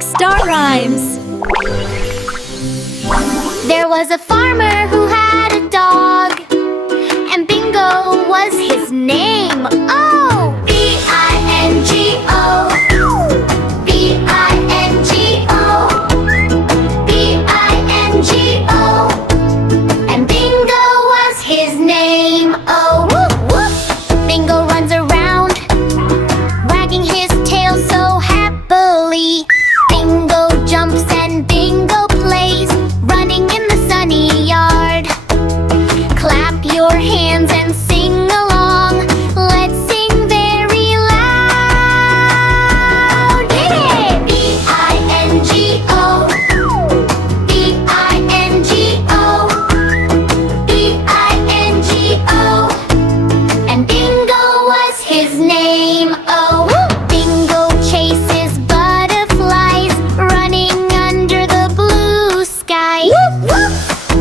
Magic Star Rhymes. There was a farmer who had a dog, and Bingo was his name. Oh! B-I-N-G-O, B-I-N-G-O, B-I-N-G-O, and Bingo was his name. Oh, whoop, whoop! Bingo runs around, wagging his tail so happily. Bingo jumps and Bingo plays, running in the sunny yard. Clap your hands and sing along. Let's sing very loud. Yeah! B-I-N-G-O, B-I-N-G-O, B-I-N-G-O, and Bingo was his name. Oh, Bingo chases butterflies, running under the blue sky.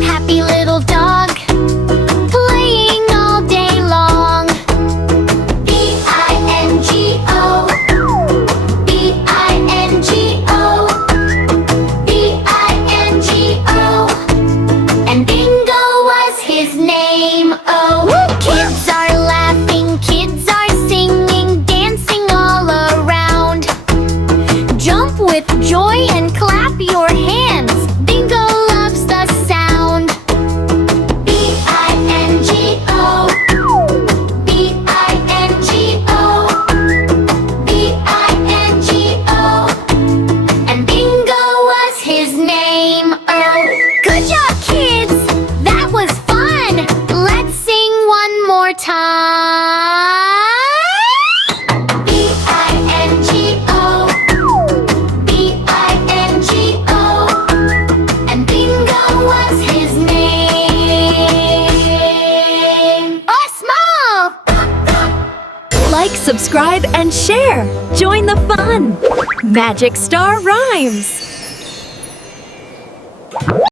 Happy little dog, playing all day long. B-I-N-G-O, B-I-N-G-O, B-I-N-G-O, and Bingo was his name. Oh, kids are laughing, kids are singing, dancing all around. Jump with joy and clap your hands. Bingo loves the sound. B-I-N-G-O, B-I-N-G-O, B-I-N-G-O, and Bingo was his name. Oh, good job, kids! That was fun! Let's sing one more time. B-I-N-G-O, B-I-N-G-O, and Bingo was his name. Oh, small! Like, subscribe, and share. Join the fun. Magic Star Rhymes.